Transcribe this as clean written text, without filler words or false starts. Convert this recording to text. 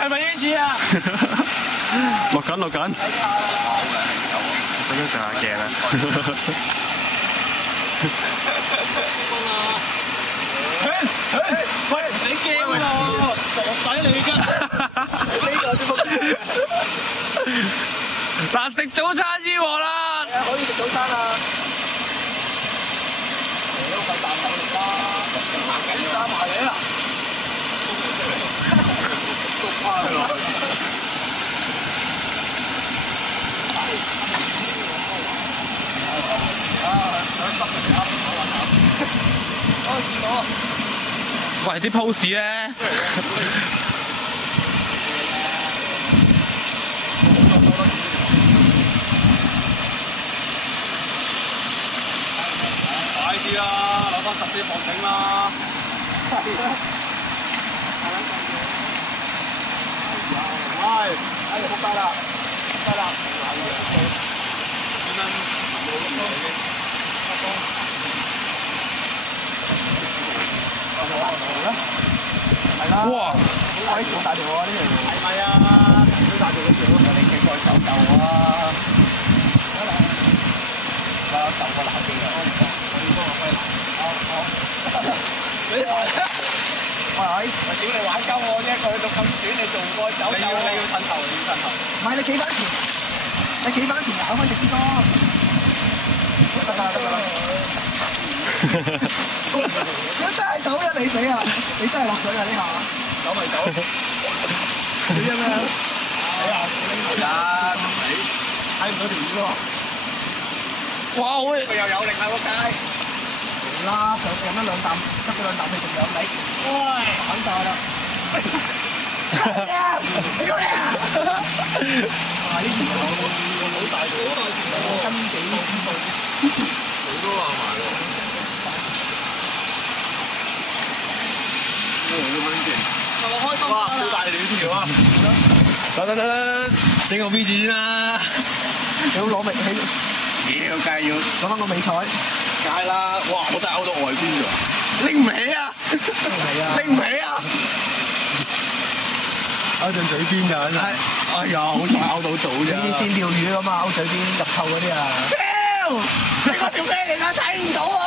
係咪呢次啊？落緊落緊。使唔使上下鏡啊？喂，唔使驚喎，傻仔嚟㗎。嗱，食早餐之王啦！可以食早餐啊！你都費啖口力啦，行緊三埋你啦！都趴佢落去。見到。喂，啲 pose 咧。快啲啦，攞翻10幾磅頂啦！係啊，係，哎呀，仆街啦，仆街啦，係啦，哇！好鬼好大條喎呢條，係咪啊？好大條嗰條，你幾個手夠啊？我有10個冷氣嘅，我要幫我開冷氣。你話？喂，屌你玩鳩我啫！佢到咁短，你做個手夠你要褪頭，你要褪頭。唔係你企翻前，你企翻前咬翻隻支竿。得啦得啦。如果真係走咗你死啊！你真係落水啊呢下。走咪走。你知咩？係啊，係啊，你睇唔到條魚喎。哇！喂，佢又有力啊個街。啦，上飲咗2啖，得嗰2啖你仲有力。喂，反晒啦。屌你啊！哇！呢條好大條，斤幾支到？好多攬埋喎。我開心哇！好大條條啊！得，整個 V 字先啦。你要攞尾起？妖，梗係要攞翻個尾彩。梗係啦！哇！我真係勾到外邊喎，拎唔起啊！拎唔起啊！勾進嘴邊㗎，真係。哎呀，好彩勾到早啫。呢啲釣魚啊嘛，勾嘴邊入扣嗰啲啊。屌！你嗰條咩嚟㗎？睇唔到喎！